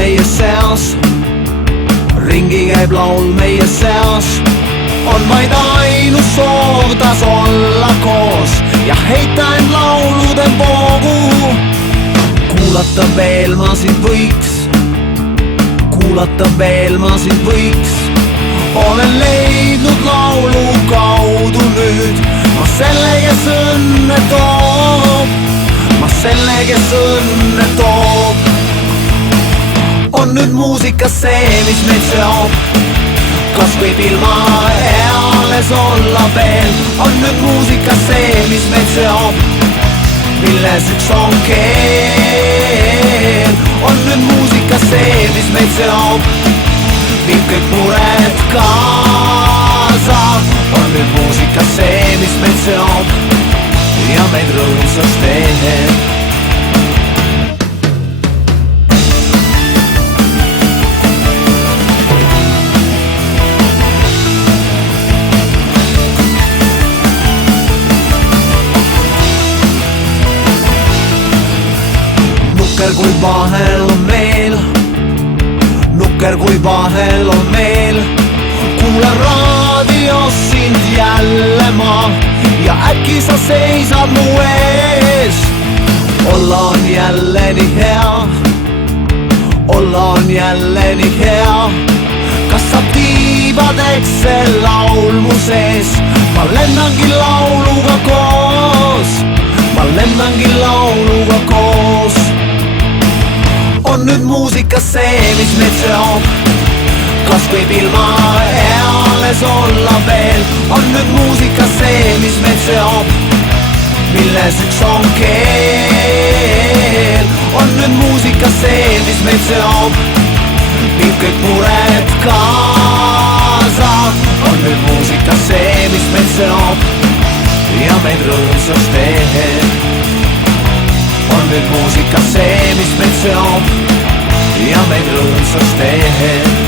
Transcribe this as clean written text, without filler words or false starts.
meie seas, ringi käib laul meie seas. On vaid ainus soov taas olla koos ja heita end laulude voogu. Kuulata veel ma sind võiks, kuulata veel ma sind võiks. Olen leidnud laulu kaudu nüüd ma selle, kes õnne toob, ma selle, kes õnne toob. On nüüd muusika see, mis meid seob, kas võib ilma eales olla veel. On nüüd muusika see, mis meid seob, milles üks on keel. On nüüd muusika see, mis meid seob, viib kõik mured kaasa. On nüüd muusika see, mis meid seob ja meid rõõmsaks teeb. Nukker kui vahel on meel, nukker kui vahel on meel. Kuulen raadios sind jälle ma ja äkki sa seisad mu ees. Olla on jälle nii hea, olla on jälle nii hea. Kas sa tiibadeks see laul mu sees? Ma lennangi lauluga koos, ma lennangi lauluga koos. On nüüd muusika see, mis meid seob, kas võib ilma eales olla veel. On nüüd muusika see, mis meid seob, milles üks on keel. On nüüd muusika see, mis meid seob, viib kõik mured kaasa. On nüüd muusika see, mis meid seob ja meid rõõmsaks teeb. On nüüd muusika see, mis meid seob ja meid rõõmsaks teeb.